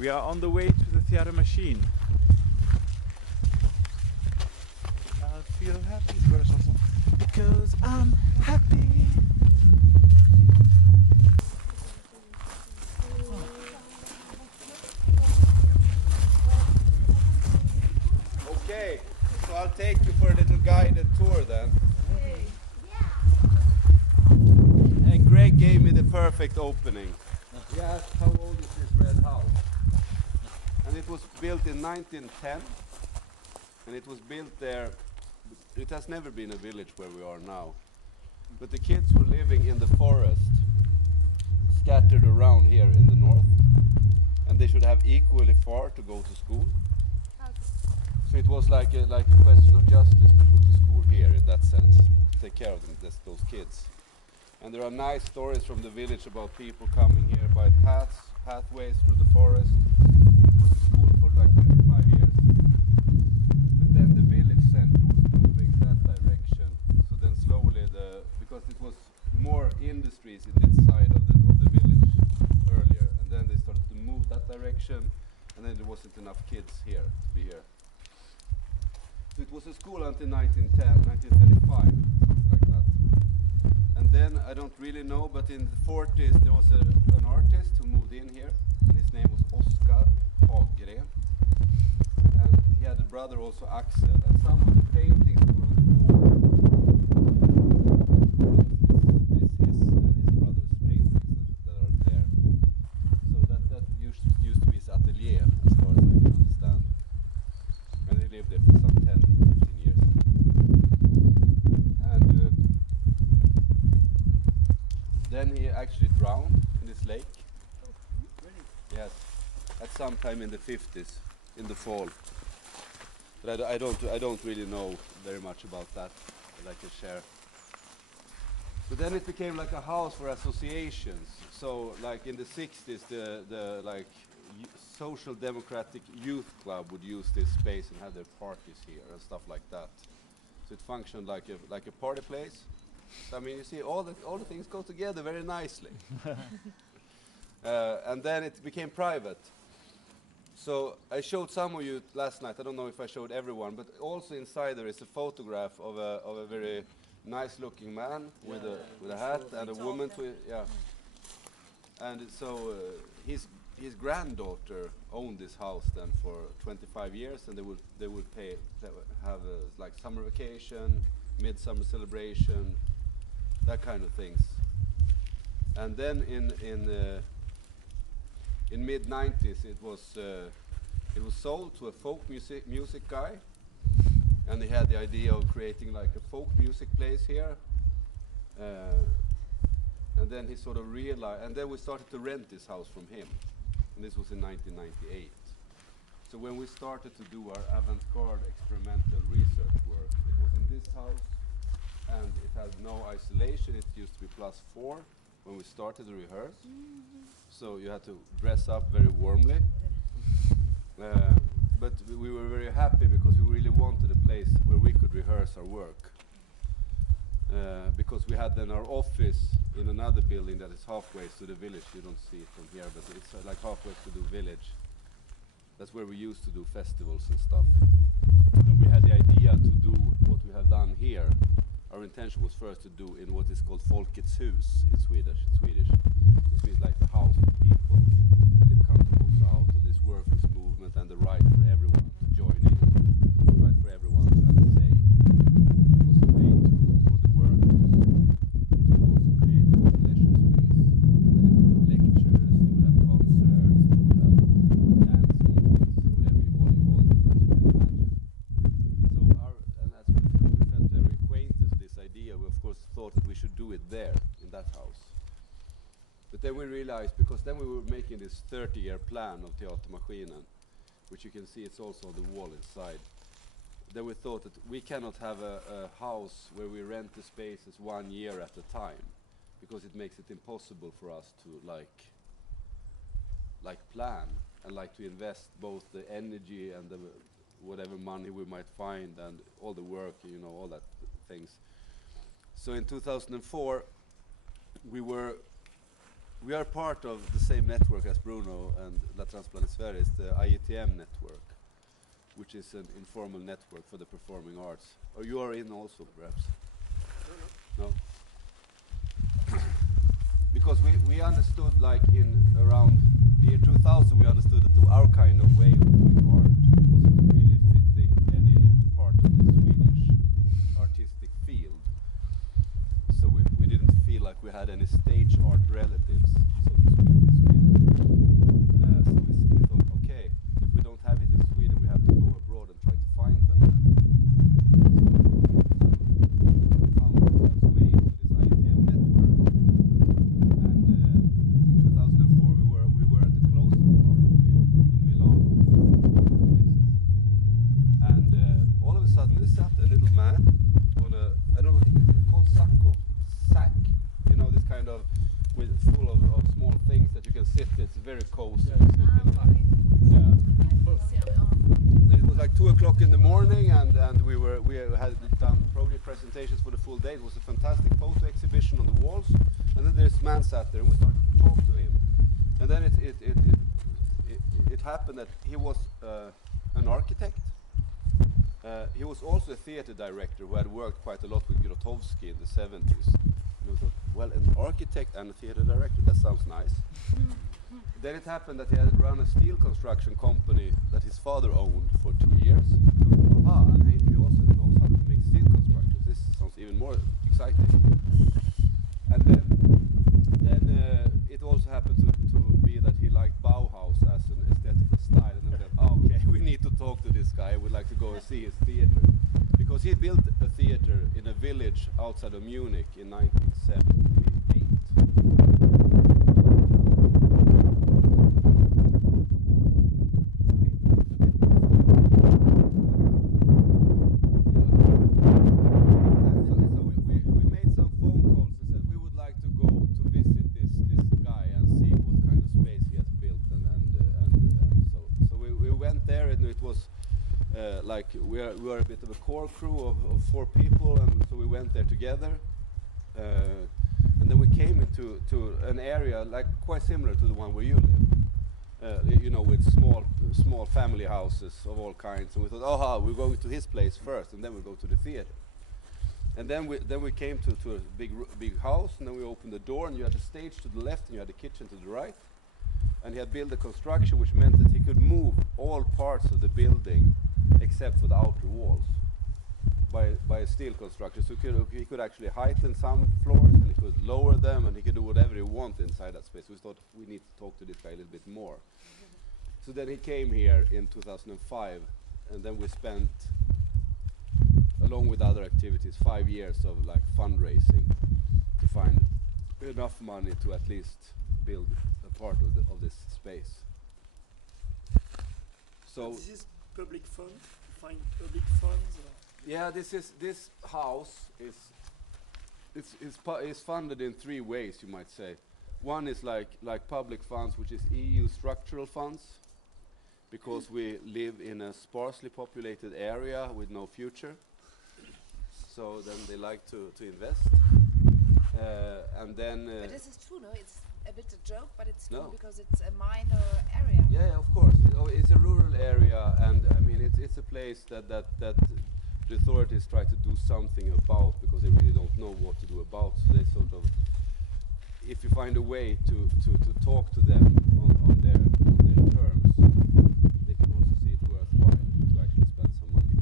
We are on the way to the theater machine. I feel happy, because I'm happy. Okay, so I'll take you for a little guided tour then. And Greg gave me the perfect opening. He asked how old is this red house? And it was built in 1910. And it was built there. It has never been a village where we are now. But the kids were living in the forest, scattered around here in the north. And they should have equally far to go to school. So it was like a question of justice to put the school here in that sense, to take care of them, those kids. And there are nice stories from the village about people coming here by pathways through the forest. It was a school for like 25 years. But then the village center was moving that direction. So then slowly, because it was more industries in this side of the village earlier, and then they started to move that direction, and then there wasn't enough kids here to be here. So it was a school until 1910, 1935, something like that. And then, I don't really know, but in the 40s there was an artist who moved in here, and his name was Oskar Hagren. And he had a brother also, Axel, and some of the paintings were on the wall. It's his and his brother's paintings that are there. So that used to be his atelier, as far as I can understand. And he lived there for some 10, 15 years. And then he actually drowned in this lake. Really? Yes, at some time in the 50s, in the fall. But I don't really know very much about that I can share. But then it became like a house for associations. So like in the 60s, the like Social Democratic Youth Club would use this space and have their parties here and stuff like that. So it functioned like a party place. So, I mean, you see, all the things go together very nicely. And then it became private. So I showed some of you last night. I don't know if I showed everyone, but also inside there is a photograph of a very nice-looking man with a hat and a woman. And so his granddaughter owned this house then for 25 years, and they would have like summer vacation, midsummer celebration, that kind of things. And then in mid-90s it was sold to a folk music guy, and he had the idea of creating like a folk music place here. And then he sort of realized, and then we started to rent this house from him. And this was in 1998. So when we started to do our avant-garde experimental research work, it was in this house, and it had no isolation. It used to be +4 when we started to rehearse. So you had to dress up very warmly. But we were very happy because we really wanted a place where we could rehearse our work. Because we had then our office in another building that is halfway to the village. You don't see it from here, but it's like halfway to the village. That's where we used to do festivals and stuff. And we had the idea to do what we have done here. Our intention was first to do in what is called Folkets hus in Swedish. It means like the house for people. And it comes also out of this workers' movement and the right for everyone to join in, the right for everyone to have a say. It was a way for the workers to also create a leisure space where they would have lectures, they would have concerts, they would have dance evenings, whatever all the things you can imagine. So and as we felt very acquainted with this idea, we of course thought that we should do it there in that house. But then we realized, because then we were making this 30-year plan of Teatermaskinen, which you can see it's also on the wall inside. Then we thought that we cannot have a house where we rent the spaces 1 year at a time, because it makes it impossible for us to like plan and like to invest both the energy and the whatever money we might find and all the work, you know, all that things. So in 2004 we were we are part of the same network as Bruno and La Transplanisfera, is the IETM network, which is an informal network for the performing arts. Or you are in also, perhaps? No. Because we understood, like in around the year 2000, we understood that our kind of way of doing art wasn't really fitting any part of the Swedish artistic field. So we didn't feel like we had any stage art relatives, so to speak, in Sweden. So we thought, okay, if we don't have it in Sweden, we have to go abroad and try to find them. So we found ourselves way into this IETM network. And in 2004, we were at the closing party in Milan, places. And all of a sudden, there sat a little man on a, I don't know, it's called sack, you know, this kind of full of small things that you can sit. It's very cozy. Yeah. And it was like 2 o'clock in the morning, and we had done project presentations for the full day. It was a fantastic photo exhibition on the walls, and then this man sat there, and we started to talk to him. And then it happened that he was an architect. He was also a theater director who had worked quite a lot with Grotowski in the 70s. And we thought, well, an architect and a theater director, that sounds nice. Then it happened that he had run a steel construction company that his father owned for 2 years. And we thought, aha, and he also knows how to make steel constructions. This sounds even more exciting. And then it also happened to be that he liked Bauhaus as an aesthetical style. And then we said, oh, okay, we need to talk to this guy. We'd like to go and see his theater. Because he built a theater in a village outside of Munich in 1978. Like we are a bit of a core crew of 4 people, and so we went there together, and then we came into an area like quite similar to the one where you live, you know, with small family houses of all kinds. And we thought, oh, we're going to his place first, and then we go to the theater. And then we came to a big house, and then we opened the door, and you had the stage to the left, and you had the kitchen to the right, and he had built a construction which meant that he could move all parts of the building except for the outer walls by a steel construction. So he could actually heighten some floors, and he could lower them, and he could do whatever he wanted inside that space. We thought we need to talk to this guy a little bit more. So then he came here in 2005, and then we spent, along with other activities, 5 years of like fundraising to find enough money to at least build a part of this space. So this is public fund. You find public funds. Yeah, this house is funded in 3 ways, you might say. One is like public funds, which is EU structural funds, because we live in a sparsely populated area with no future. So then they like to invest, and then. But this is true, no? It's a bit a joke, but it's true No. because it's a minor area. Yeah, of course. It's a rural area, and I mean it's a place that the authorities try to do something about, because they really don't know what to do about. So they sort of, if you find a way to talk to them on their terms, they can also see it worthwhile to actually spend some money.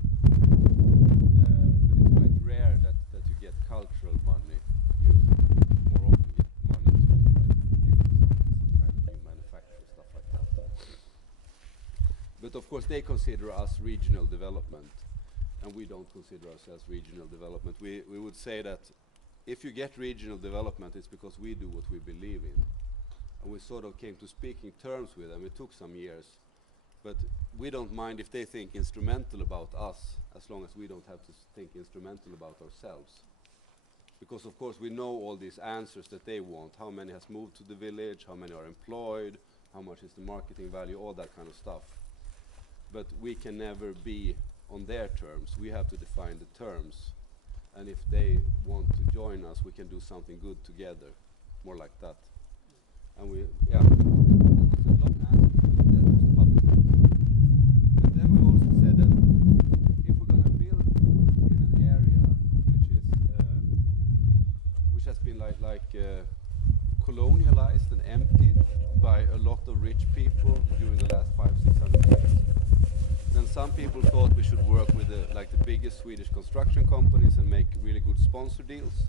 But it's quite rare that you get cultural money. You more often get money to try to produce some kind of new manufacture, stuff like that. But of course they consider us regional development, and we don't consider ourselves regional development. We would say that if you get regional development, it's because we do what we believe in. And we sort of came to speaking terms with them. It took some years. But we don't mind if they think instrumental about us, as long as we don't have to think instrumental about ourselves. Because of course we know all these answers that they want. How many has moved to the village, how many are employed, how much is the marketing value, all that kind of stuff. But we can never be on their terms. We have to define the terms. And if they want to join us, we can do something good together, more like that. And we, yeah, that was a long answer, so that was the public funds. And then we also said that if we're going to build in an area which has been colonialized and emptied by a lot of rich people during the last 500-600 years, then some people thought we should work with the biggest Swedish construction companies and make really good sponsor deals.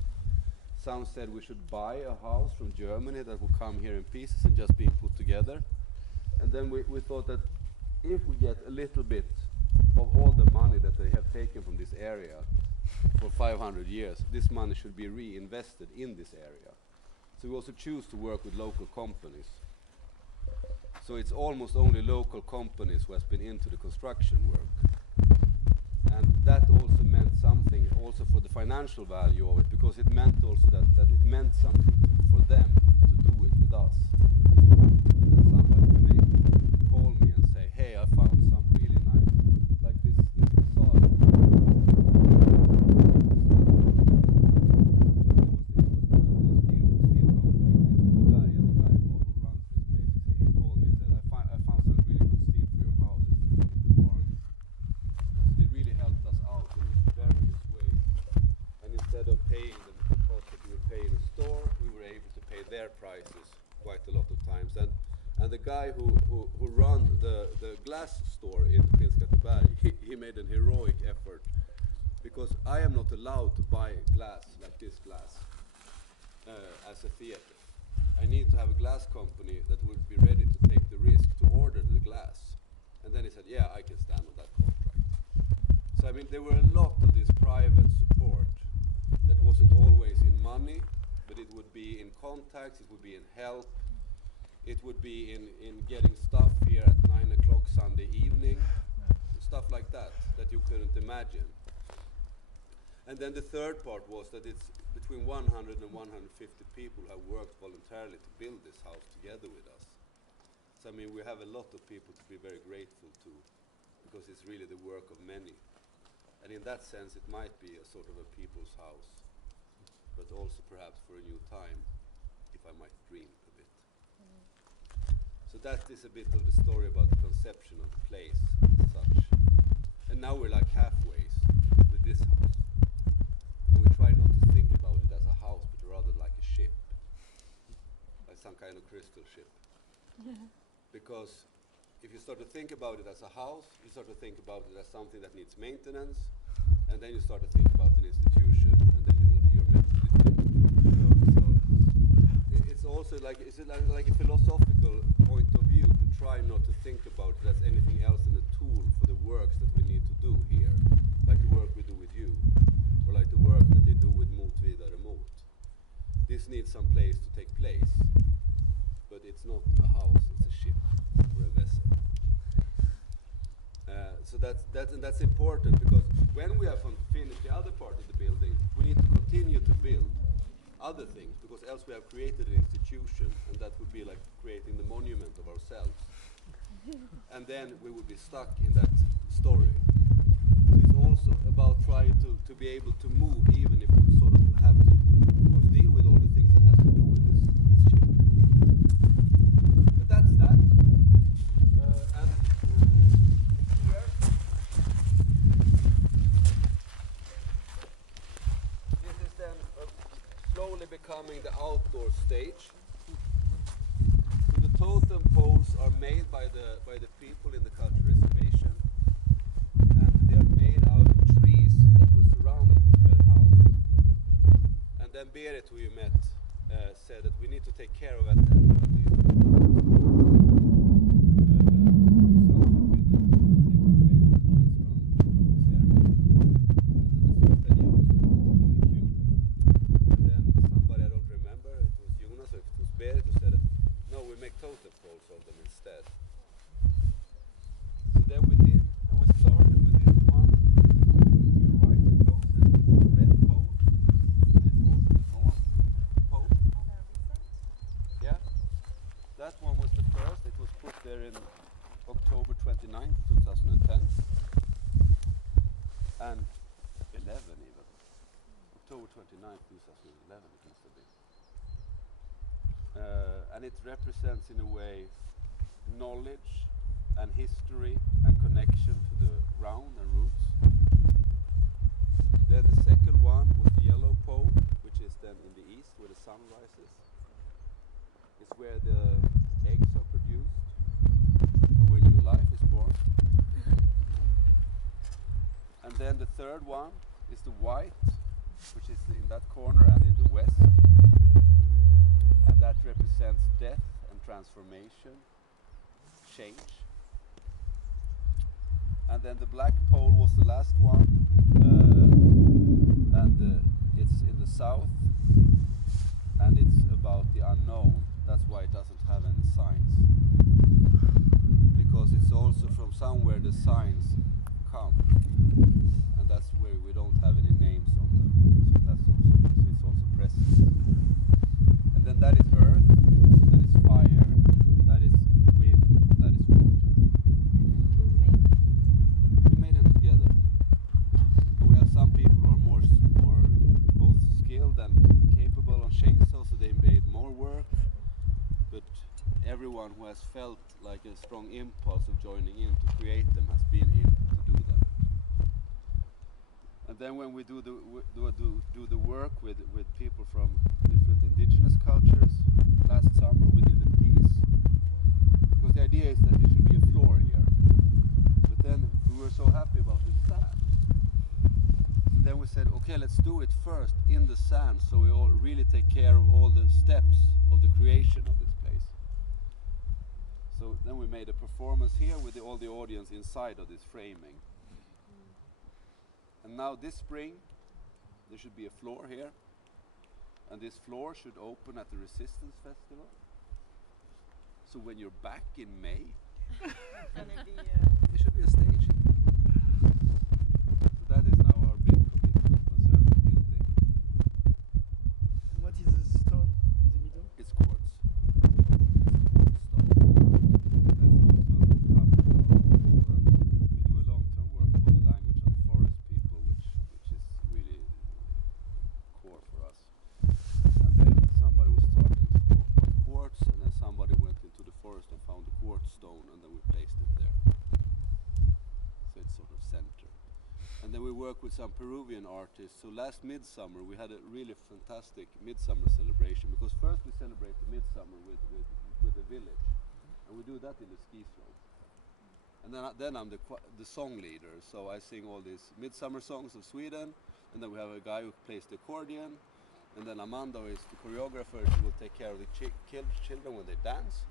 Some said we should buy a house from Germany that will come here in pieces and just being put together. And then we thought that if we get a little bit of all the money that they have taken from this area for 500 years, this money should be reinvested in this area. So we also choose to work with local companies. So it's almost only local companies who has been into the construction work. And that also meant something also for the financial value of it, because it meant also that it meant something for them to do it with us. And then somebody may call me and say, hey, I found some really nice, like this facade. It was the steel company in Skinnskatteberg, and the guy who runs this place, he called me and said, I found some really good steel for your house. It's a really good bargain. So they really helped us out in various ways. And instead of paying the cost that we would pay in a store, we were able to pay their prices quite a lot of times. And the guy who run the glass store in Skinnskatteberg, he made an heroic effort, because I am not allowed to buy glass like this glass as a theater. I need to have a glass company that would be ready to take the risk to order the glass. And then he said, yeah, I can stand on that contract. So I mean, there were a lot of this private support that wasn't always in money, but it would be in contacts, it would be in help, it would be in getting stuff here at 9 o'clock Sunday evening, stuff like that you couldn't imagine. And then the third part was that it's between 100 and 150 people who have worked voluntarily to build this house together with us. So I mean, we have a lot of people to be very grateful to, because it's really the work of many. And in that sense, it might be a sort of a people's house, but also perhaps for a new time, if I might dream a bit. So that is a bit of the story about the conception of the place as such. And now we're like halfway with this house. And we try not to think about it as a house, but rather like a ship. Like some kind of crystal ship. Because if you start to think about it as a house, you start to think about it as something that needs maintenance, and then you start to think about an institution, and then you're mentally filled. So it's also like a philosophical point of view to try not to think about it as anything else than a tool for the works that we need to do here, like the work we do with you, or like the work that they do with Mot Vidare Mot. This needs some place to take place, but it's not a house, it's a ship or a vessel. So that's important, because when we have finished the other part of the building, we need to continue to build other things, because else we have created an institution, and that would be like creating the monument of ourselves. And then we would be stuck in that story. So it's also about trying to be able to move, even if we sort of have to, of course, deal with all the things that has to do with this ship. But that's that. And here, this is then slowly becoming the outdoor stage. So the totem poles are made by the people in the cultural reservation, and they are made out of trees that were surrounding this red house. And then Berit, who you met, said that we need to take care of it and to do something with it instead of taking away all the trees around this area. And the first idea was to put it in the cube. And then somebody, I don't remember, it was Jonas or it was Berit, who said that, no, we make totem poles of them instead. So then we did, and we started with this one. To your right and closest, it's the red pole. And it's also the north pole. Yeah. That one was the first. It was put there in October 29, 2010. And 11 even. October 29, 2011 it must have been. and it represents in a way knowledge and history and connection to the ground and roots. Then the second one was the yellow pole, which is then in the east where the sun rises. It's where the eggs are produced and where new life is born. And then the third one is the white, which is in that corner and in the west. And that represents death and transformation, change. And then the black pole was the last one, and it's in the south, and it's about the unknown. That's why it doesn't have any signs, because it's also from somewhere the signs come, and that's where we don't have any names on them. So that's also, so it's also present. And then that is earth, that is fire, that is wind, that is water. We made them together. And we have some people who are more both skilled and capable on chainsaw, so they made more work. But everyone who has felt like a strong impulse of joining in to create them has been in to do them. And then when we do the work with people from different indigenous cultures, last summer we did a piece, because the idea is that there should be a floor here. But then we were so happy about the sand. And then we said, okay, let's do it first in the sand, so we all really take care of all the steps of the creation of this place. So then we made a performance here with all the audience inside of this framing. And now this spring there should be a floor here, and this floor should open at the Resistance Festival. So when you're back in May, there should be a stage here. So that is now our big commitment concerning building. What is the stone in the middle? It's quartz. Stone. That's also coming from work. We do a long-term work called the language of the forest people, which is really core for us. And then somebody was starting to talk about quartz, and then somebody went into the forest and found the quartz stone, and then we placed it there. So it's sort of center. And then we work with some Peruvian artists. So last midsummer we had a really fantastic midsummer celebration, because first we celebrate the midsummer with the village, and we do that in the ski slope. And then I'm the song leader, so I sing all these midsummer songs of Sweden, and then we have a guy who plays the accordion, and then Amanda is the choreographer. She will take care of the children when they dance.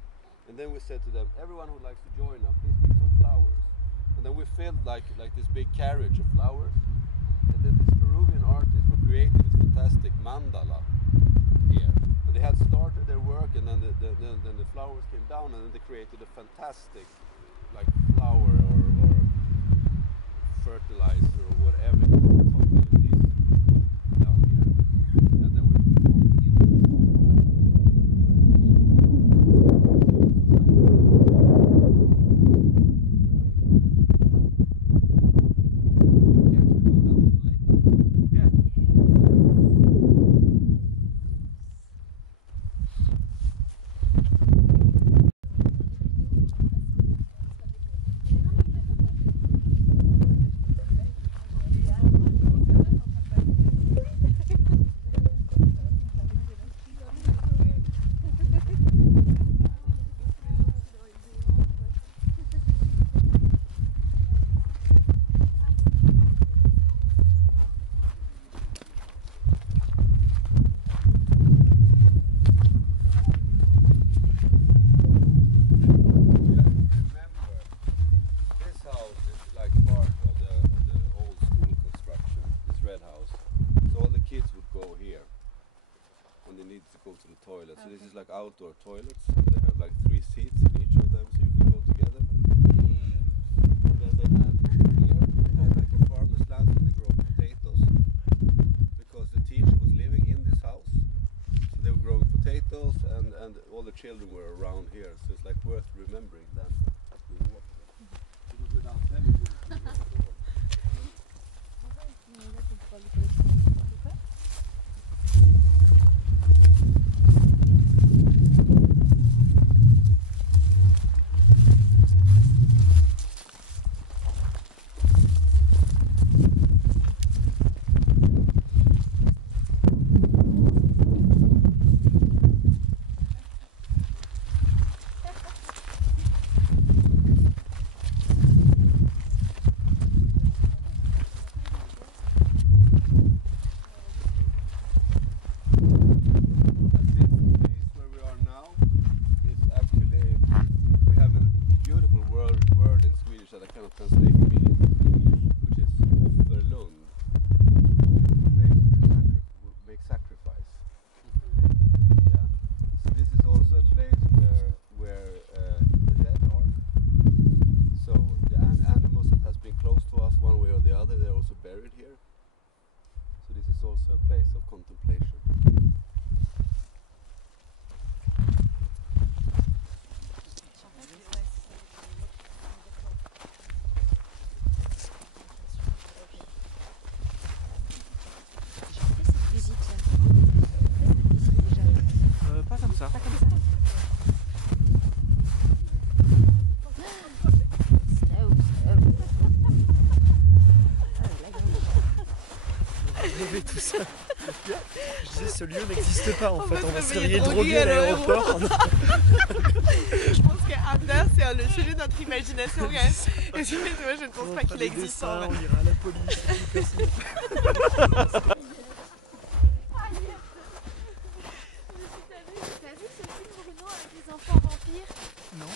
And then we said to them, everyone who likes to join us, please pick some flowers. And then we filled like this big carriage of flowers, and then these Peruvian artists were creating this fantastic mandala here. And they had started their work, and then the flowers came down, and then they created a fantastic like flower or fertilizer or whatever. Totally this down here. And then we performed in this. So this is like outdoor toilets. They have like 3 seats in each of them, so you can go together. And then they had here, they had like a farmer's land, so they grow potatoes. Because the teacher was living in this house, so they were growing potatoes, and all the children were around here. So it's like worth remembering them as we walk there. Because without them, it wouldn't be there at all. also a place of contemplation. Pas comme ça. Rêver tout ça. Je disais, ce lieu n'existe pas en fait. On va se réveiller réveiller drogué drogué à à l'aéroport. Je pense qu'Anna, c'est le sujet de notre imagination quand même. Et je ne pense pas qu'il existe en vrai. On ira à la police. et tout ça. T'as vu ce film Bruno avec les enfants vampires? Non,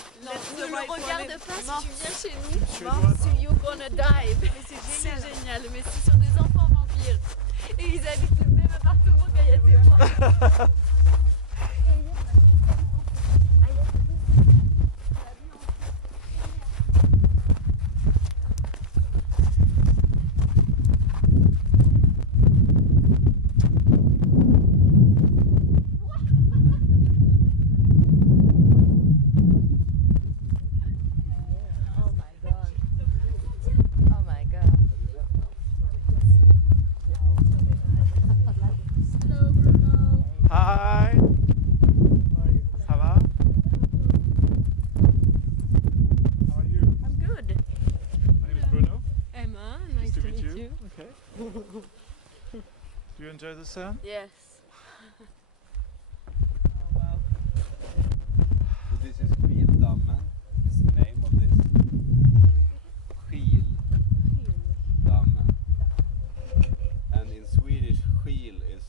Ne le regarde pas si tu viens chez nous. Suédois. You're gonna die. Mais c'est génial. Mais ce sont des enfants vampires. Et ils habitent le même appartement qu'Ayat et moi. Et hier, on a commencé à y penser. Ayat, t'as vu Oh my god. Oh my god. Hello Bruno. Hi. Ça va? How are you? I'm good. My name is Bruno. Emma, Nice to meet you. Okay. Do you enjoy the sun? Yes. So this is Skildammen, is the name of this. Skildammen. And in Swedish, skil is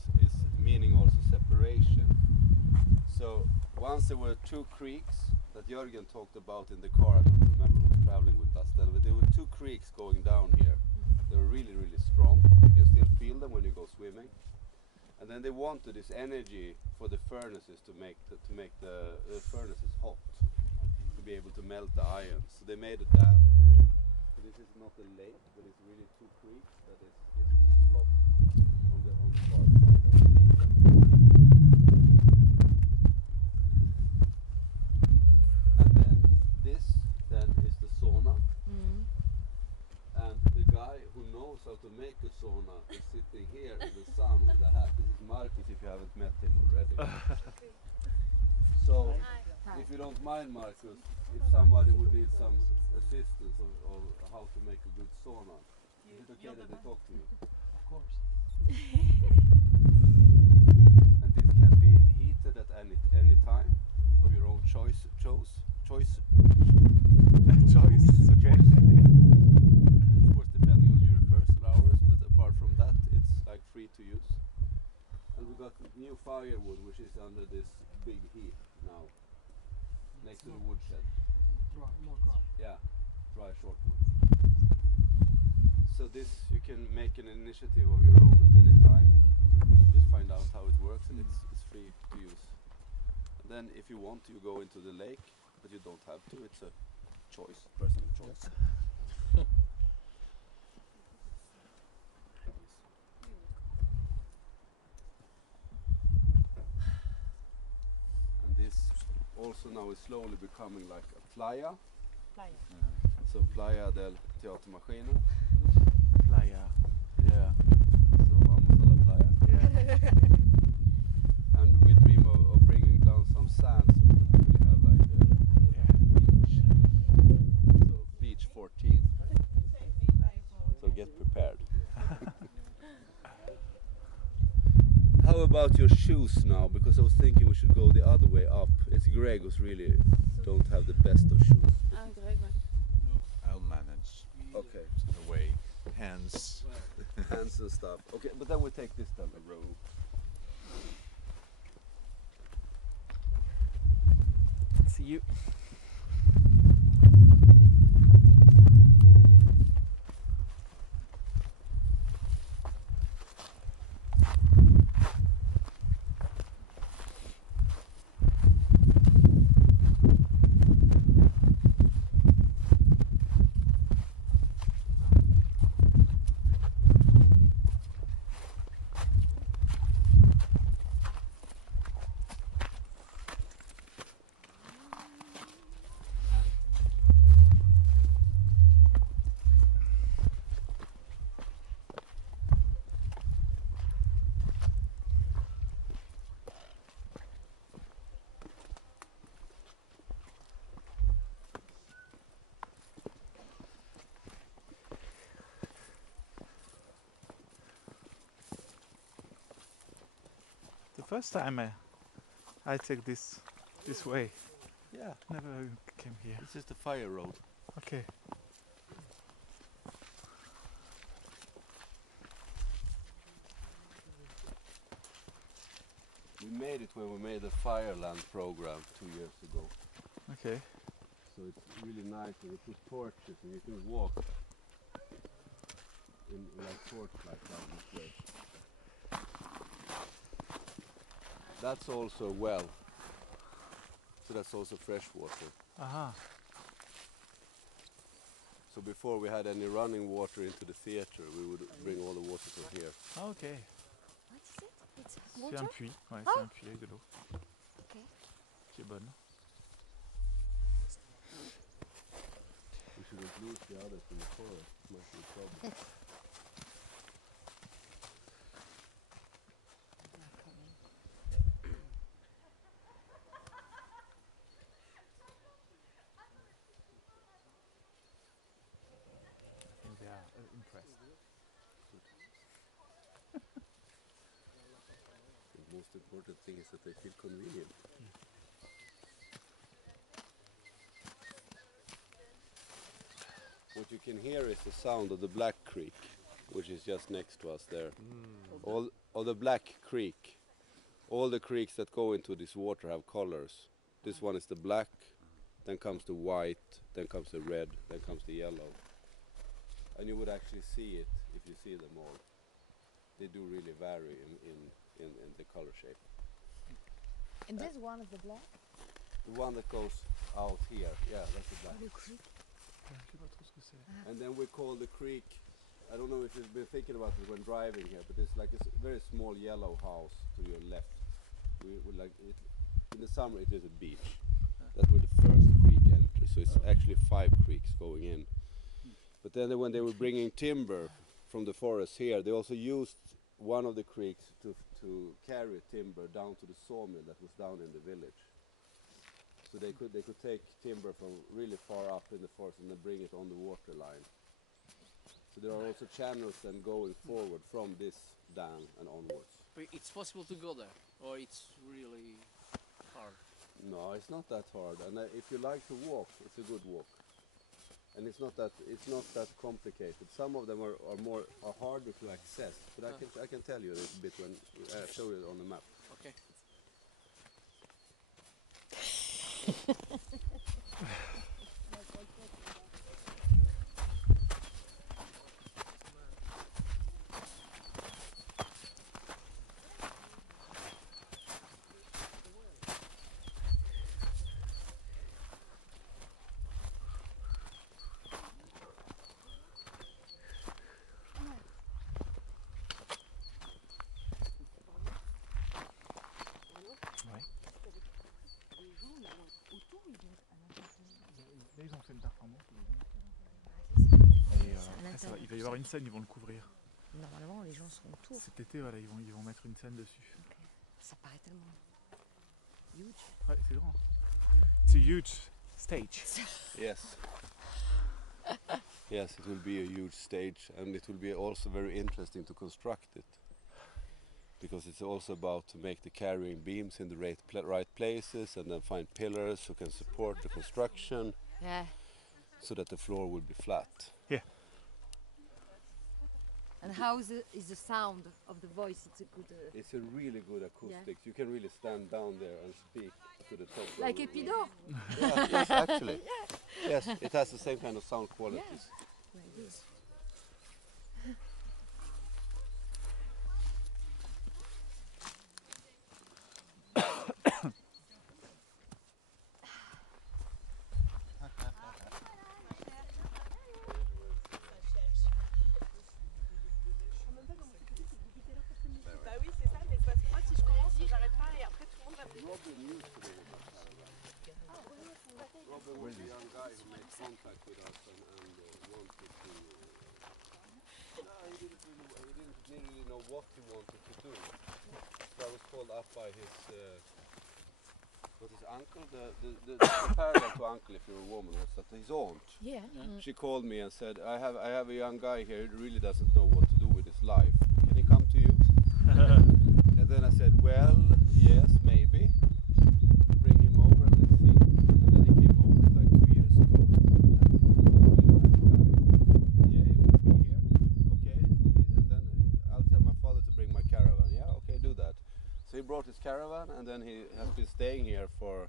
meaning also separation. So once there were two creeks that Jörgen talked about in the car, I don't remember who was traveling with us then, but there were two creeks going down here. They were really, really strong. You can still feel them when you go swimming. And then they wanted this energy for the furnaces to make the furnaces hot, to be able to melt the iron. So they made a dam. So this is not a lake, but it's really two creeks that is blocked on the far side of it. And then this is the sauna. And the guy who knows how to make a sauna is sitting here in the sun with a hat. This is Marcus, if you haven't met him already. So, if you don't mind, Marcus, if somebody would need some assistance of how to make a good sauna, is it okay that they talk to you? Of course. And this can be heated at any time of your own choice. Choice, it's okay. Of course, depending on your rehearsal hours, but apart from that, it's like free to use. And we got new firewood, which is under this big heat now, next to the woodshed. More dry. Yeah, dry short one. So this, you can make an initiative of your own at any time. Just find out how it works, and it's free to use. And then, if you want, you go into the lake, but you don't have to. It's a choice, personal choice. And this also now is slowly becoming like a playa. So Playa del Teatermaskinen. Playa. Yeah. So vamos a la playa. And we dream of bringing down some sand so that we will have like a beach. So beach 14. So get prepared. How about your shoes now? Because I was thinking we should go the other way up. It's Greg who's really don't have the best of shoes. I'll manage Okay. the way, hands. Hands and stuff. Okay, but then we take this down the road. See you. first time I take this way. Yeah, Never came here. this is the fire road. Okay. We made it when we made the Fireland program 2 years ago. Okay. So it's really nice and we put torches and you can walk in like torchlight down this way. That's also a well. So that's also fresh water. Aha. So before we had any running water into the theater, we would bring all the water from here. Ah, ok. What is it? It's C'est water? un puits. Ouais, Ah. c'est un puits avec de l'eau. Ok. Qui est bonne. We shouldn't lose the others in the forest. Might be a problem. I think they are impressed. The most important thing is that they feel convenient. What you can hear is the sound of the Black Creek, which is just next to us there. All of the Black Creek, all the creeks that go into this water have colors. This one is the black, then comes the white, then comes the red, then comes the yellow. And you would actually see it if you see them all. They do really vary in the color shape. And this one is the black? The one that goes out here, yeah, that's the black. Je sais pas trop ce que c'est. And then we call the creek, I don't know if you've been thinking about it when driving here, but it's like a very small yellow house to your left. We like it, in the summer it is a beach. That's where the first creek enters, so it's actually 5 creeks going in. But then when they were bringing timber from the forest here, they also used one of the creeks to carry timber down to the sawmill that was down in the village. So they could take timber from really far up in the forest and then bring it on the water line. So there are also channels then going forward from this dam and onwards. But it's possible to go there, or it's really hard. No, it's not that hard, and if you like to walk, it's a good walk. And it's not that complicated. Some of them are harder to access, but I can tell you a little bit when I show you on the map. Okay. Là, ils ont fait une performance. Et après, il va y avoir une scène, ils vont le couvrir. Normalement, les gens seront autour. Cet été, voilà, ils vont mettre une scène dessus. Ça paraît tellement huge. Ouais, c'est grand. It's a huge stage. Yes. Yes, it will be a huge stage, and it will be also very interesting to construct it. Because it's also about to make the carrying beams in the right places and then find pillars who can support the construction so that the floor will be flat. Yeah. And how is the sound of the voice? It's a good... It's a really good acoustics. You can really stand down there and speak to the top. Like Epido? Yeah, yes, actually. Yes, it has the same kind of sound qualities. Like this. Bah oui, c'est ça, mais c'est parce que moi, si je commence, j'arrête pas et après tout le monde va me Robin was the young guy who made contact with us and wanted to... No, he didn't really know what he wanted to do. So I was called up by his uncle, the parallel to uncle if you're a woman, was that his aunt. Yeah. She called me and said, I have a young guy here who really doesn't know what to do with his life. Can he come to you? And And then I said, well, yes, maybe. Bring him over and let's see. And then he came over like 2 years ago. And he's a really nice guy. And yeah, you can be here. Okay. And then I'll tell my father to bring my caravan. Yeah, okay, do that. So he brought his caravan, and then he has been staying here for,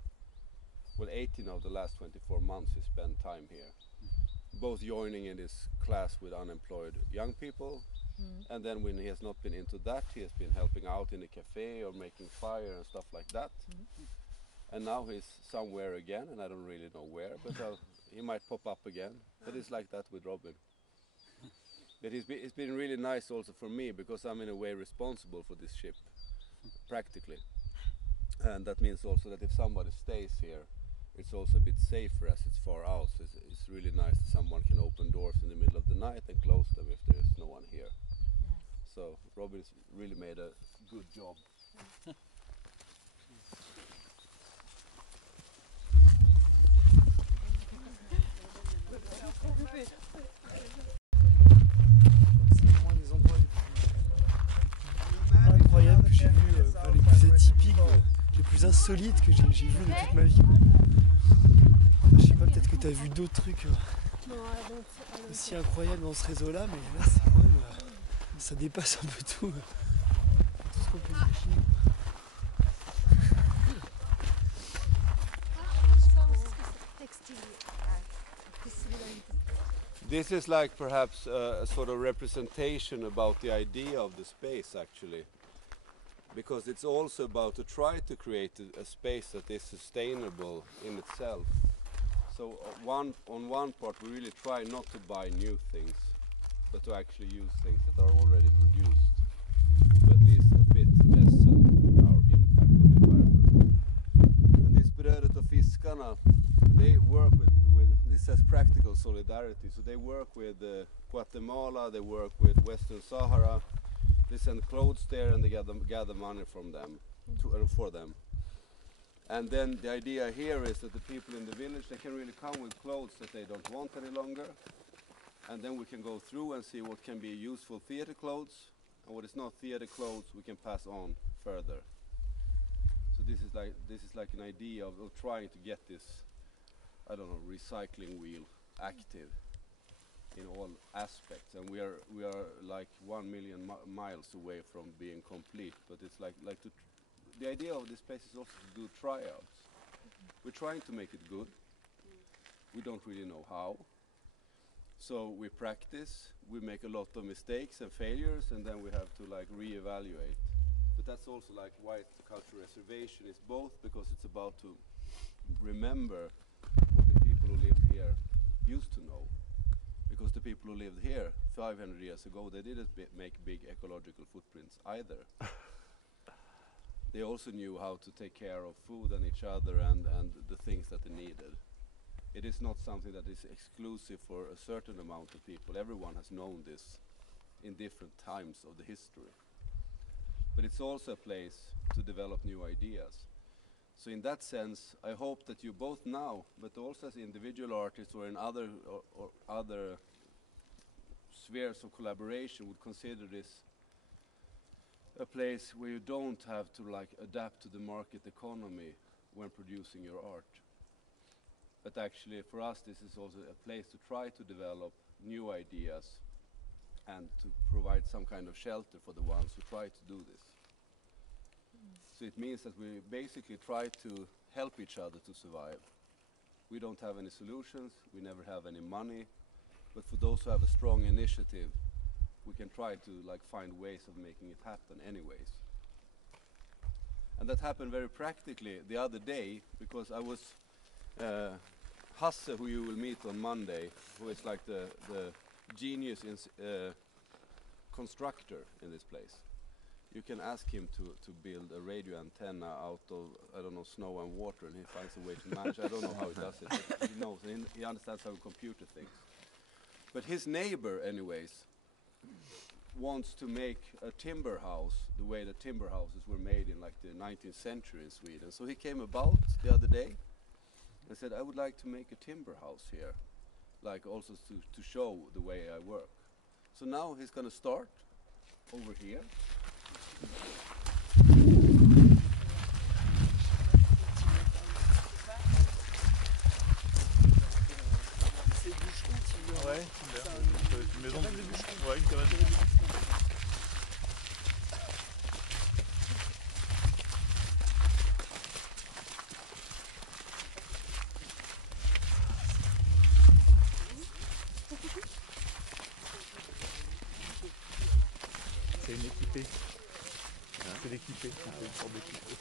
well, 18 of the last 24 months he spent time here. Both joining in his class with unemployed young people, and then when he has not been into that, he has been helping out in a cafe or making fire and stuff like that. And now he's somewhere again, and I don't really know where, but he might pop up again. But it's like that with Robin. But it's been really nice also for me, because I'm in a way responsible for this ship, practically. And that means also that if somebody stays here, it's also a bit safer as it's far out. So it's really nice that someone can open doors in the middle of the night and close them if there's no one here. So Robin's really made a good job. C'est vraiment un des endroits les plus incroyables que j'ai vus, enfin, les plus atypiques, les plus insolites que j'ai vus de toute ma vie. Je sais pas, peut-être que tu as vu d'autres trucs aussi incroyables dans ce réseau-là, mais là c'est quand même, ça dépasse un peu tout ce qu'on peut imaginer. This is like perhaps a sort of representation about the idea of the space, actually, because it's also about to try to create a space that is sustainable in itself. So on one part we really try not to buy new things, but to actually use things that are already produced, to at least a bit lessen our impact on the environment. And this Brödet och Fiskarna, they work with this says practical solidarity, so they work with Guatemala, they work with Western Sahara, they send clothes there and they gather money from them, for them. And then the idea here is that the people in the village, they can really come with clothes that they don't want any longer, and then we can go through and see what can be useful theater clothes, and what is not theater clothes we can pass on further. So this is like an idea of trying to get this, I don't know, recycling wheel active in all aspects, and we are like 1 million miles away from being complete. But it's like the idea of this place is also to do tryouts. We're trying to make it good. We don't really know how, so we practice. We make a lot of mistakes and failures, and then we have to like re-evaluate. But that's also like why it's the cultural reservation. It's both because it's about to remember what the people who lived here used to know. Because the people who lived here 500 years ago, they didn't make big ecological footprints either. They also knew how to take care of food and each other and the things that they needed. It is not something that is exclusive for a certain amount of people. Everyone has known this in different times of the history. But it's also a place to develop new ideas. So in that sense, I hope that you both now, but also as individual artists or in other spheres of collaboration, would consider this a place where you don't have to like adapt to the market economy when producing your art. But actually for us this is also a place to try to develop new ideas and to provide some kind of shelter for the ones who try to do this. So it means that we basically try to help each other to survive. We don't have any solutions, we never have any money, but for those who have a strong initiative, we can try to like find ways of making it happen anyways. And that happened very practically the other day, because I was Hasse, who you will meet on Monday, who is like the genius constructor in this place. You can ask him to build a radio antenna out of, I don't know, snow and water, and he finds a way to manage. I don't know how he does it, but he knows, and he understands how a computer thinks. But his neighbor, anyways, wants to make a timber house the way that timber houses were made in like the 19th century in Sweden. So he came about the other day and said, I would like to make a timber house here, like also to show the way I work. So now he's going to start over here. Ouais, une maison de bûcheron. Ouais, une cabane de bûcheron. C'est une équipée. C'est l'équipée. C'est une sorte d'équipée.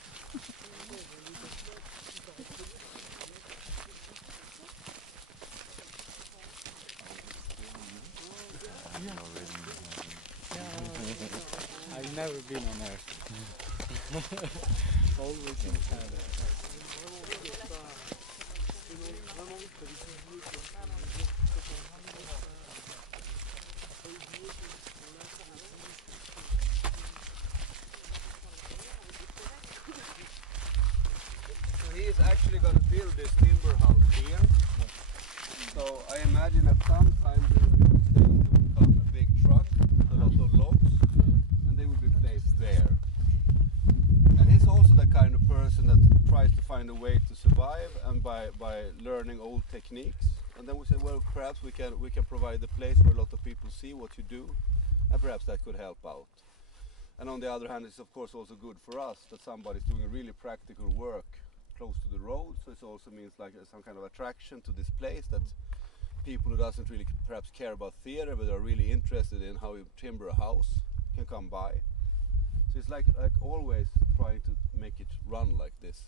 I've never been on Earth. Always in Canada. So he is actually going to build this timber house here. So I imagine at some time during your stay there will come a big truck with a lot of logs, and they will be placed there. And he's also the kind of person that tries to find a way to survive, and by learning old techniques. And then we say, well, perhaps we can provide a place where a lot of people see what you do, and perhaps that could help out. And on the other hand, it's of course also good for us that somebody's doing a really practical work close to the road, so it also means like some kind of attraction to this place that people who doesn't really perhaps care about theater but are really interested in how you timber a house can come by. So it's like always trying to make it run like this.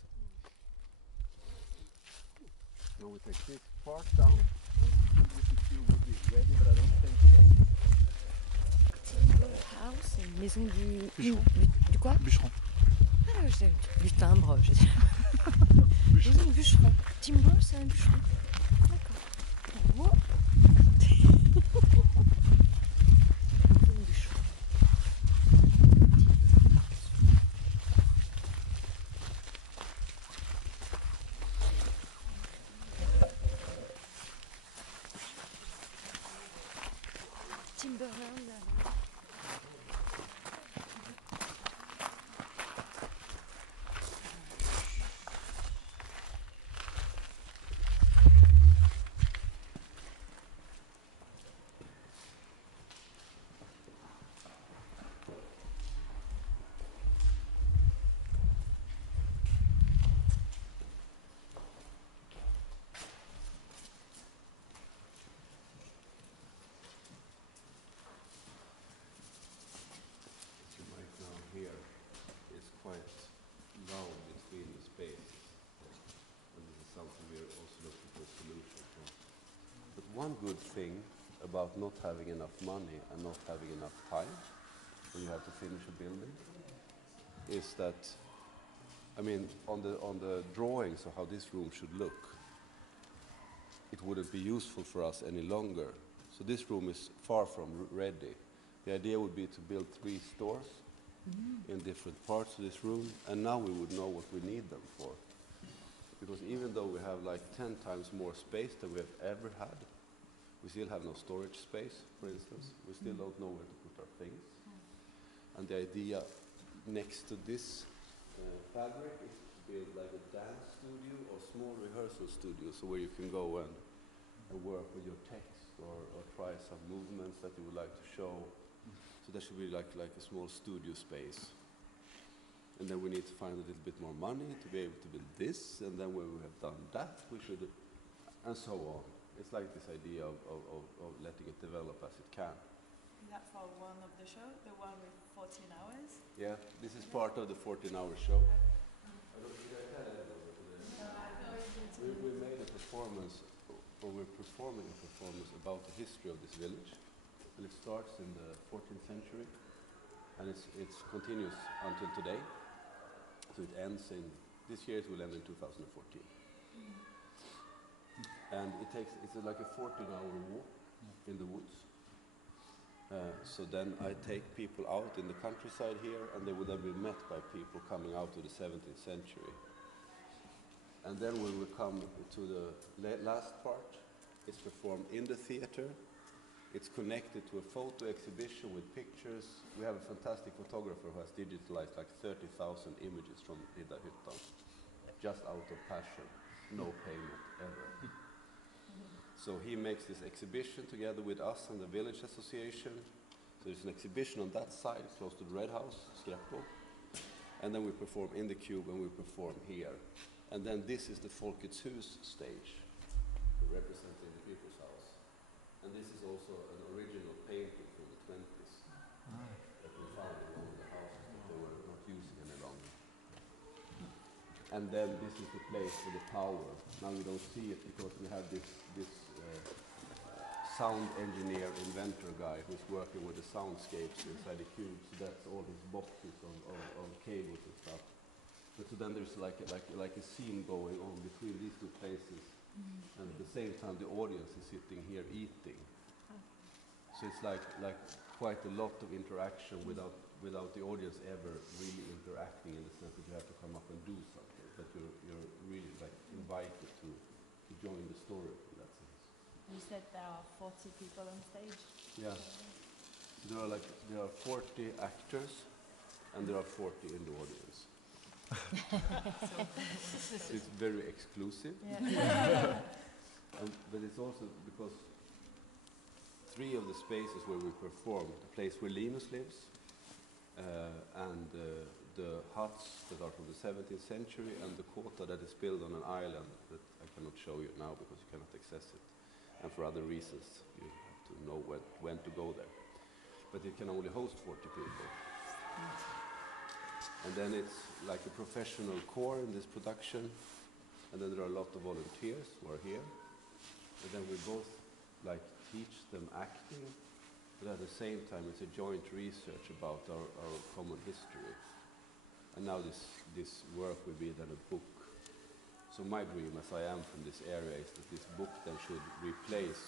Now we take this part down. This cube would be ready, but I don't think so. Timber house, une maison du quoi? Bûcheron. Ah, du timbre, je sais. Maison de bûcheron. Timber, c'est un bûcheron. D'accord. Oh. Maison de bûcheron. Timberland. Here is quite loud between the space, and this is something we're also looking for a solution for. But one good thing about not having enough money and not having enough time when you have to finish a building is that, I mean, on the drawings of how this room should look, it wouldn't be useful for us any longer. So this room is far from ready. The idea would be to build 3 stores in different parts of this room, and now we would know what we need them for. Because even though we have like 10 times more space than we have ever had, we still have no storage space, for instance. We still don't know where to put our things. And the idea next to this fabric is to build like a dance studio or small rehearsal studio, so where you can go and work with your text or try some movements that you would like to show. So that should be like a small studio space. And then we need to find a little bit more money to be able to build this, and then when we have done that, we should, and so on. It's like this idea of letting it develop as it can. Is that for one of the show, the one with 14 hours? Yeah, this is part of the 14-hour show. We made a performance, or we're performing a performance about the history of this village. And it starts in the 14th century, and it continues until today. So it ends in, this year it will end in 2014. And it's like a 14-hour walk in the woods. So then I take people out in the countryside here, and they would then be met by people coming out of the 17th century. And then when we come to the last part, it's performed in the theater. It's connected to a photo exhibition with pictures. We have a fantastic photographer who has digitalized like 30,000 images from Ida Hyttan, just out of passion, no payment ever. So he makes this exhibition together with us and the village association. So there's an exhibition on that side, close to the Red House, Skreppo. And then we perform in the cube and we perform here. And then this is the Folkets Hus stage, representing the people's house. And this is also an original painting from the 20s that we found in all the houses that they were not using any longer. And then this is the place for the power. Now we don't see it because we have this sound engineer, inventor guy who's working with the soundscapes inside the cube. So that's all these boxes of cables and stuff. But so then there's like a scene going on between these two places, and at the same time the audience is sitting here eating. So it's like quite a lot of interaction without the audience ever really interacting, in the sense that you have to come up and do something. But you're really like invited to join the story in that sense. You said there are 40 people on stage. Yeah. There are 40 actors, and there are 40 in the audience. It's very exclusive. Yeah. But it's also because 3 of the spaces where we perform, the place where Linus lives, and the huts that are from the 17th century, and the kota that is built on an island that I cannot show you now because you cannot access it. And for other reasons, you have to know when to go there. But it can only host 40 people. And then it's like a professional core in this production, and then there are a lot of volunteers who are here. And then we both like teach them acting, but at the same time it's a joint research about our common history. And now this work will be then a book. So my dream, as I am from this area, is that this book then should replace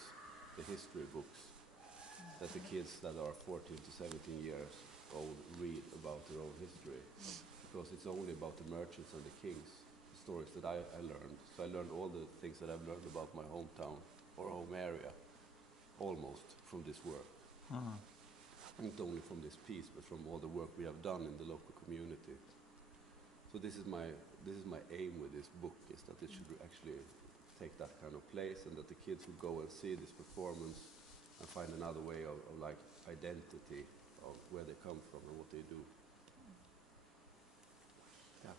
the history books that the kids that are 14 to 17 years old read about their own history. Because it's only about the merchants and the kings, the stories that I learned. So I learned all the things that I've learned about my hometown or home area, almost from this work. Not only from this piece, but from all the work we have done in the local community. So this is my aim with this book, is that it should actually take that kind of place, and that the kids will go and see this performance and find another way of like identity of where they come from and what they do. Yeah.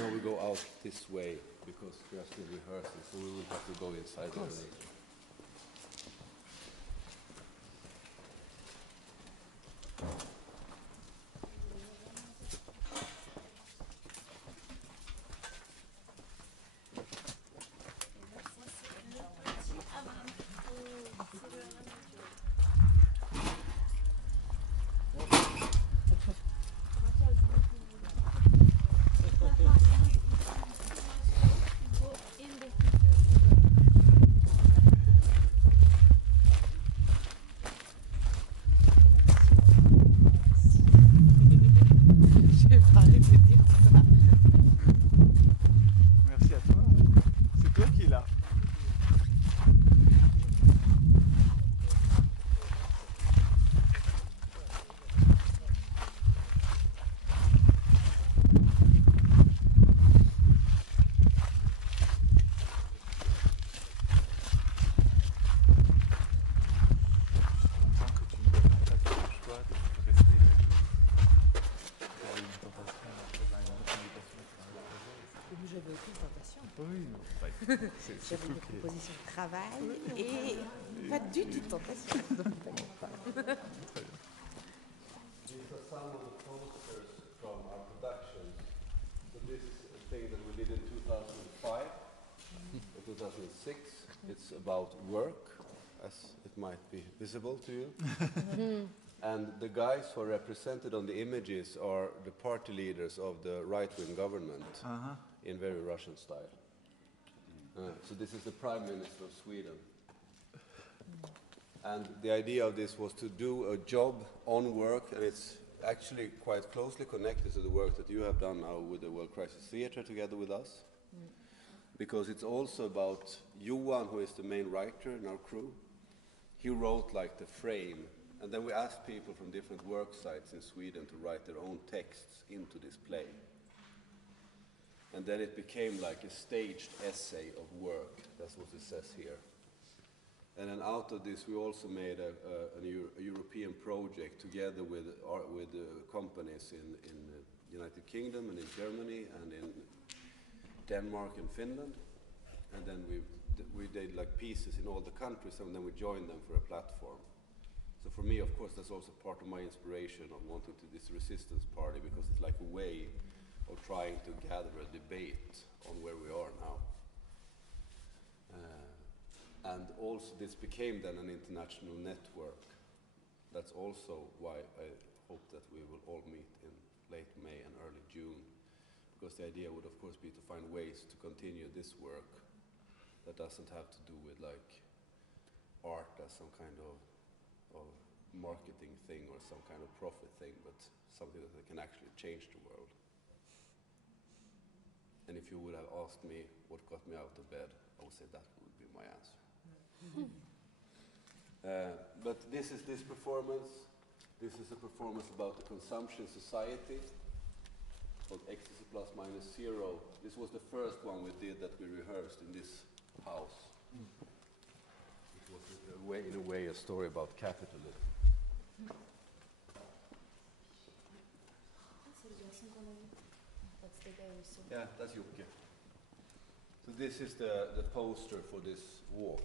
Now we go out this way because we are still rehearsing, so we will have to go inside there later. Merci à toi. C'est toi qui es là. J'avais aucune tentation. Oui, c'est J'avais des propositions de travail et pas du tout de tentation. Donc, t'inquiète pas. These are some of the posters from our productions. So this is a thing that we did in 2005 or 2006. It's about work, as it might be visible to you. And the guys who are represented on the images are the party leaders of the right-wing government in very Russian style. So this is the Prime Minister of Sweden. And the idea of this was to do a job on work, and it's actually quite closely connected to the work that you have done now with the World Crisis Theatre together with us. Because it's also about Johan, who is the main writer in our crew. He wrote like the frame, and then we asked people from different work sites in Sweden to write their own texts into this play. And then it became like a staged essay of work. That's what it says here. And then out of this, we also made a European project together with companies in United Kingdom and in Germany and in Denmark and Finland. And then we did like pieces in all the countries, and then we joined them for a platform. So for me, of course, that's also part of my inspiration of wanting to this resistance party, because it's like a way of trying to gather a debate on where we are now. And also this became then an international network. That's also why I hope that we will all meet in late May and early June, because the idea would of course be to find ways to continue this work that doesn't have to do with like art as some kind of marketing thing or some kind of profit thing, but something that can actually change the world. And if you would have asked me what got me out of bed, I would say that would be my answer. But this is this performance. This is a performance about the consumption society called Ecstasy Plus Minus Zero. This was the first one we did that we rehearsed in this house. It was in a way a story about capitalism. Yeah, that's Jocke. So this is the poster for this walk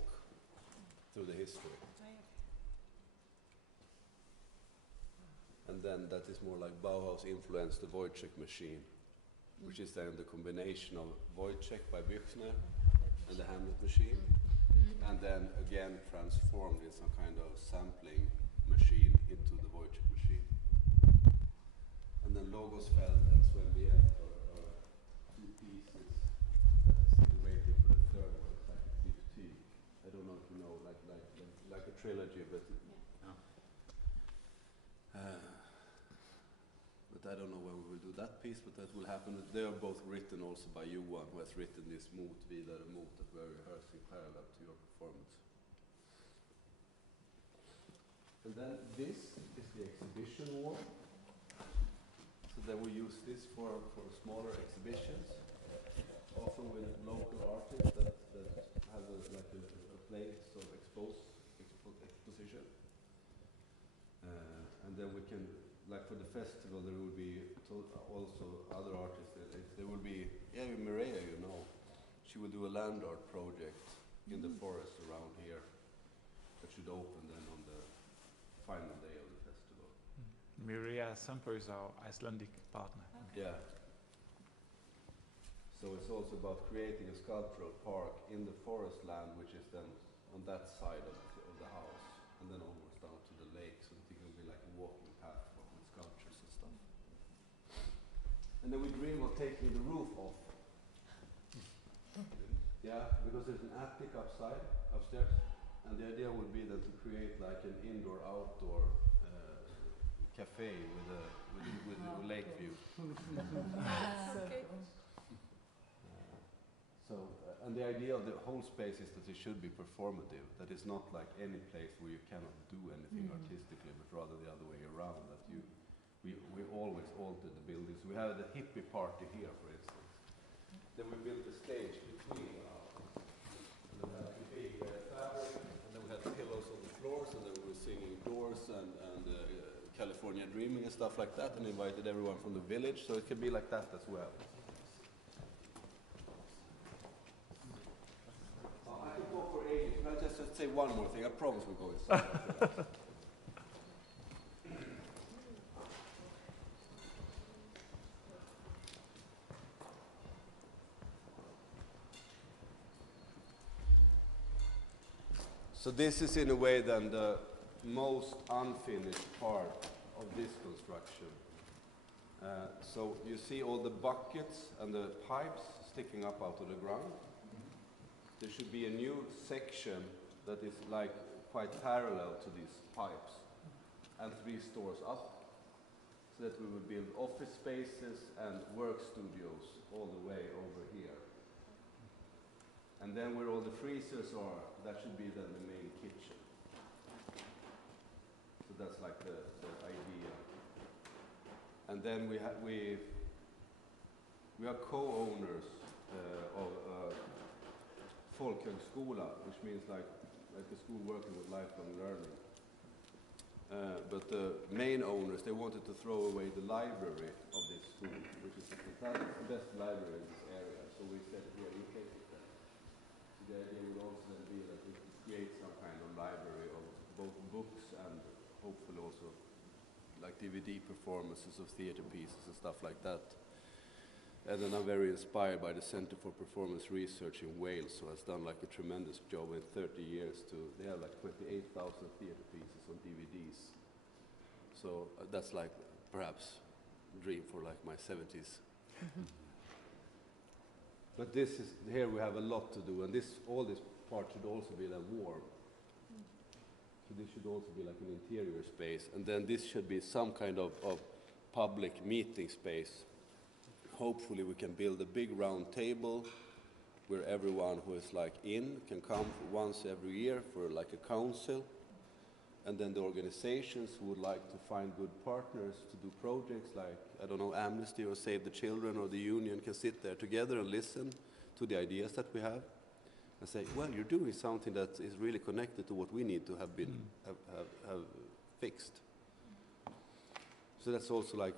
through the history. And then that is more like Bauhaus influenced the Wojciech machine, which is then the combination of Wojciech by Büchner and the Hamlet machine, and then again transformed in some kind of sampling machine into the Wojciech machine. And then Logosfeld and Svenbiet are two pieces that is still waiting for the third one. It's like a triptych. I don't know if you know, like a trilogy, but but I don't know when we will do that piece, but that will happen. They are both written also by Johan, who has written this Mot vidare mot that we are rehearsing parallel to your performance. And then this is the exhibition wall. So then we use this for smaller exhibitions, often with local artists that have a place of exposition. And then we can, like for the festival, there will be also other artists. There will be, Mireia, you know, she will do a land art project in the forest around here that should open then on the final day of the festival. Mireia Sampo is our Icelandic partner. Okay. Yeah. So it's also about creating a sculptural park in the forest land, which is then on that side of the house, and then almost down to the lake, so that it can be like a walking path for sculptures and stuff. And then we dream of taking the roof off. Yeah, because there's an attic upstairs, and the idea would be then to create like an indoor-outdoor cafe with a lake view. Okay. And the idea of the whole space is that it should be performative, that it's not like any place where you cannot do anything artistically, but rather the other way around, that we always alter the buildings. We had the hippie party here, for instance. Then we built a stage between and then we had big fabric, and then we had pillows on the floors, and then we were singing Doors and California Dreaming and stuff like that, and invited everyone from the village, so it can be like that as well. I could go for ages, but I'll just say one more thing. I promise we'll go inside. So this is in a way then the most unfinished part of this construction. So you see all the buckets and the pipes sticking up out of the ground. There should be a new section that is like quite parallel to these pipes and 3 stores up, so that we will build office spaces and work studios all the way over here. And then where all the freezers are, that should be then the main kitchen. So that's like the idea. And then we are co-owners of Folkhögskola, which means like like a school working with lifelong learning. But the main owners, they wanted to throw away the library of this school, which is the best library in this area. So we said, yeah, you take it then. So the idea would also then be that we could create some kind of library of both books and hopefully also like DVD performances of theater pieces and stuff like that. And then I'm very inspired by the Center for Performance Research in Wales, who has done like a tremendous job in 30 years they have like 28,000 theater pieces on DVDs. So that's like perhaps a dream for like my 70s. But here we have a lot to do, and all this part should also be like warm. So this should also be like an interior space, and then this should be some kind of public meeting space. Hopefully we can build a big round table where everyone who is like can come once every year for like a council, and then the organizations who would like to find good partners to do projects like, I don't know, Amnesty or Save the Children or the Union can sit there together and listen to the ideas that we have and say, well, you're doing something that is really connected to what we need to have have fixed. So that's also like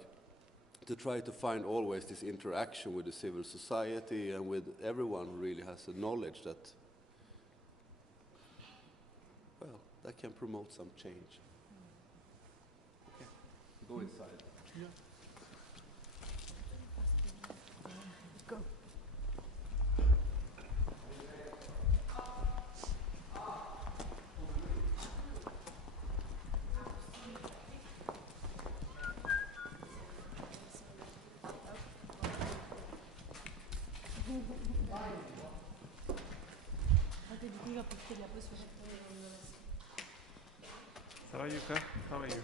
to try to find always this interaction with the civil society and with everyone who really has the knowledge that, well, that can promote some change. Okay, go inside. Yeah. Go. Ça va Yuka? How are you?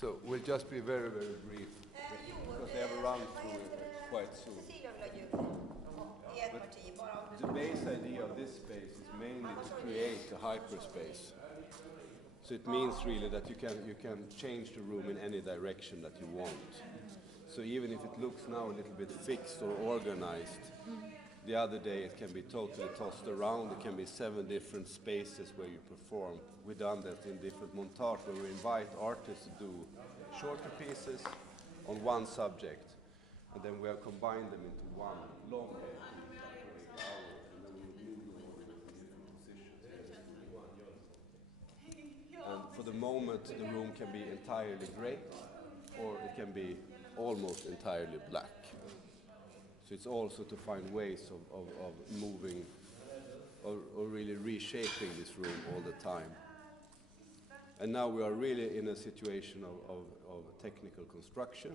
So we'll just be very, very brief because they have a run through it quite soon. But the base idea of this space is mainly to create a hyperspace. So it means really that you can change the room in any direction that you want. So even if it looks now a little bit fixed or organized, the other day it can be totally tossed around. There can be 7 different spaces where you perform. We've done that in different montage where we invite artists to do shorter pieces on one subject, and then we have combined them into one long piece for 8 hours, and then we move them over to different positions. And for the moment, the room can be entirely grey, or it can be almost entirely black. So it's also to find ways of moving or really reshaping this room all the time. And now we are really in a situation of technical construction.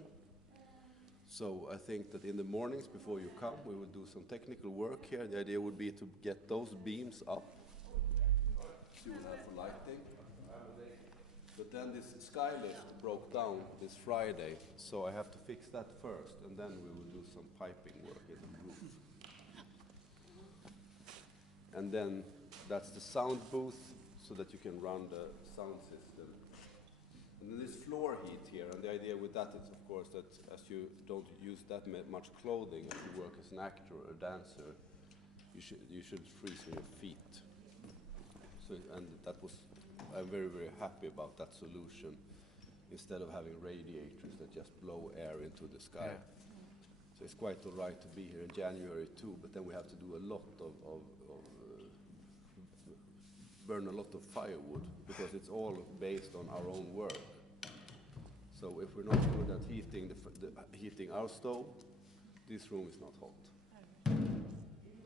So I think that in the mornings before you come, we will do some technical work here. The idea would be to get those beams up, so you will have for lighting. But then this sky lift broke down this Friday, so I have to fix that first, and then we will do some piping work in the roof. And then that's the sound booth, so that you can run the sound system. And then there's floor heat here, and the idea with that is, of course, that as you don't use that much clothing, if you work as an actor or a dancer, you should freeze your feet. So, and that was, I'm very, very happy about that solution, instead of having radiators that just blow air into the sky. Yeah. So it's quite all right to be here in January too, but then we have to do a lot burn a lot of firewood, because it's all based on our own work. So if we're not good at heating our stove, this room is not hot.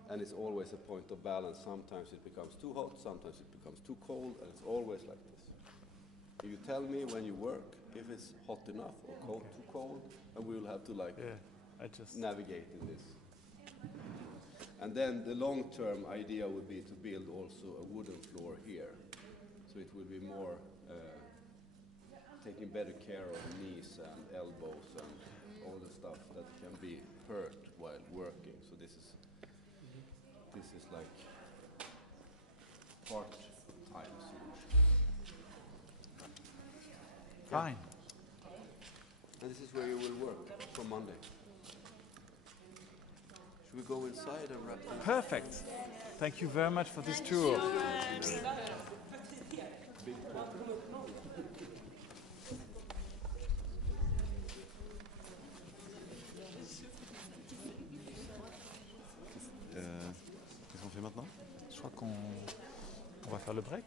And it's always a point of balance. Sometimes it becomes too hot, sometimes it becomes too cold, and it's always like this. You tell me when you work if it's hot enough or too cold, and we will have to navigate in this. And then the long-term idea would be to build also a wooden floor here. So it will be more taking better care of knees and elbows and all the stuff that can be hurt while working. So this is like part-time solution. Fine. And this is where you will work from Monday. Should we go inside and wrap things? Perfect. Thank you very much for this tour. Big talk. Qu'est-ce qu'on fait maintenant? Je crois qu'on va faire le break.